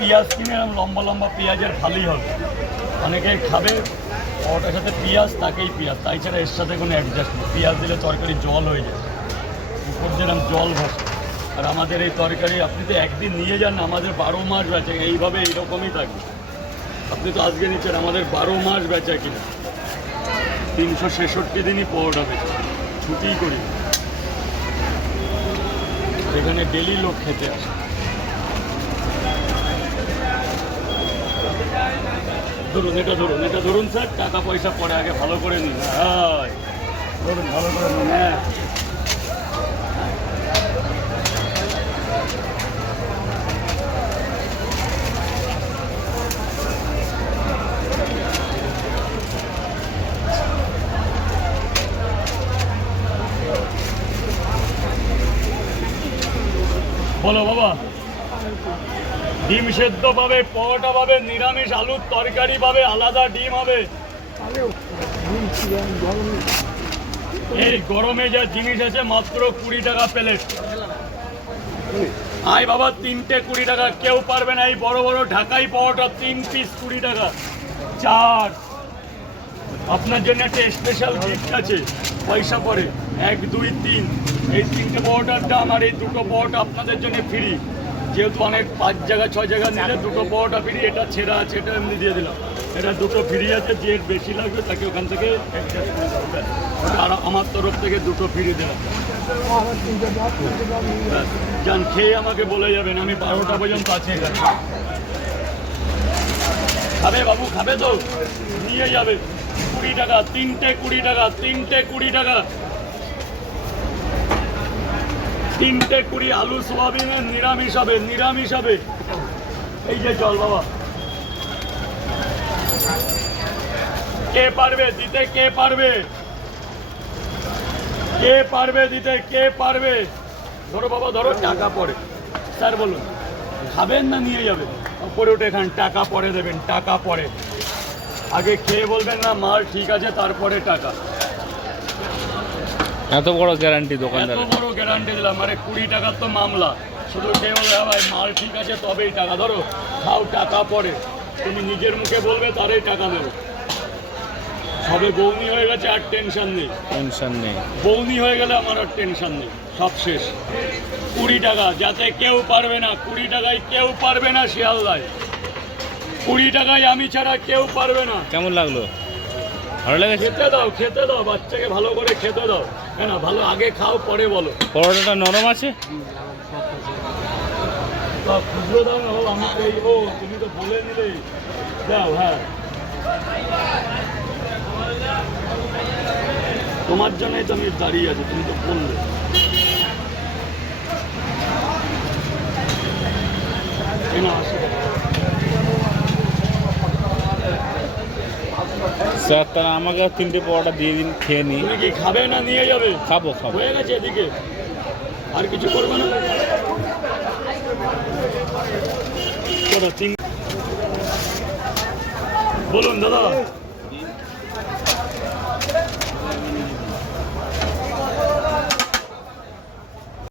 পেঁয়াজ কিনে এরকম লম্বা লম্বা পেঁয়াজের ভালোই হবে। অনেকে খাবে, পরোটার সাথে পেঁয়াজ, তাকেই পেঁয়াজ। তাই ছাড়া এর সাথে কোনো অ্যাডজাস্ট নেই। পেঁয়াজ দিলে তরকারি জল হয়ে যায়। উপর যেরকম জল ভাসে। আর আমাদের এই তরকারি, আপনি তো একদিন নিয়ে যান, আমাদের বারো মাস বেচে এইভাবে এইরকমই থাকবে আপনি তো আজকে নিচ্ছেন, আমাদের বারো মাস বেচা কিনা। তিনশো ছেষট্টি দিনই পরোটা বেচে ছুটিই করি। এখানে ডেলি লোক খেতে আসে। ধরুন, এটা ধরুন এটা ধরুন স্যার, টাকা পয়সা পরে আগে ভালো করে নিন। ধরুন, ভালো করে নিন হ্যাঁ। বলো বাবা। ডিম সেদ্ধ পাবে, পরোটা পাবে, নিরামিষ আলুর তরকারি পাবে, আলাদা ডিম হবে। এই গরমে যা জিনিস আছে, মাত্র কুড়ি টাকা প্লেট। আয় বাবা, তিনটে কুড়ি টাকা। কেউ পারবে না, এই বড় বড় ঢাকাই পরোটা, তিন পিস কুড়ি টাকা। চার। আপনার জন্য একটা স্পেশাল গিফট আছে, পয়সা পরে। এক, দুই, তিন। এই তিনটে পরোটার দাম আর এই দুটো পরোটা আপনাদের জন্য ফ্রি যেহেতু অনেক পাঁচ জায়গা, ছয় জায়গা নিলে দুটো পরোটা ফ্রি এটা ছেঁড়া আছে, এটা এমনি দিয়ে দিলাম। এটা দুটো ফ্রি আছে, যে বেশি লাগবে তাকে ওখান থেকে আর আমার তরফ থেকে দুটো ফ্রি দিলাম যান খেয়ে আমাকে বলে যাবেন, আমি বারোটা পর্যন্ত আছি এখানে। খাবে বাবু, খাবে তো? নিয়ে যাবে। কুড়ি টাকা, তিনটে কুড়ি টাকা, তিনটে কুড়ি টাকা। তিনটে কুড়ি আলু সোয়াবিনের নিরামিষ হবে নিরামিষ হবে। এই যে চল বাবা। কে পারবে দিতে, কে পারবে? কে পারবে দিতে, কে পারবে? ধরো বাবা, ধরো, টাকা পরে স্যার, বলুন, খাবেন না নিয়ে যাবেন? পরে উঠে এখান টাকা পরে দেবেন, টাকা পরে আগে খেয়ে বলবেন না, মাল ঠিক আছে, তারপরে টাকা। এত বড় গ্যারান্টি দোকানদার এত বড় গ্যারান্টি দিলাম। মানে কুড়ি টাকার তো মামলা। শুধু বলবে হ্যাঁ ভাই মাল ঠিক আছে তবেই টাকা। ধরো খাও টাকা পরে। তুমি নিজের মুখে বলবে তারই টাকা দেবে সবে বৌনি হয়ে গেছে আর টেনশন নেই। টেনশন নেই। বৌনি হয়ে গেলে আমার আর টেনশন নেই। সব শেষ। কুড়ি টাকা যাতে কেউ পারবে না। কুড়ি টাকায় কেউ পারবে না শিয়ালদায়। কুড়ি টাকায় আমি ছাড়া কেউ পারবে না। কেমন লাগল? ভালো লেগেছে? খেতে দাও খেতে দাও বাচ্চাকে ভালো করে খেতে দাও। হ্যাঁ না ভালো আগে খাও পরে বলো। পরোটাটা নরম আছে? খুচরো দাও না বাবা আমি ও তুমি তো বলে নিলে। দাও হ্যাঁ। তোমার জন্যই তো আমি দাঁড়িয়ে আছি তুমি তো বললে। এই নাও, আশি টাকা। স্যার তাহলে আমাকে তিনটে পরোটা দিয়ে দিন খেয়ে নিই। কি খাবে না নিয়ে যাবে? খাব খাব। হয়ে গেছে এদিকে। আর কিছু করবে না? তিন বলুন দাদা।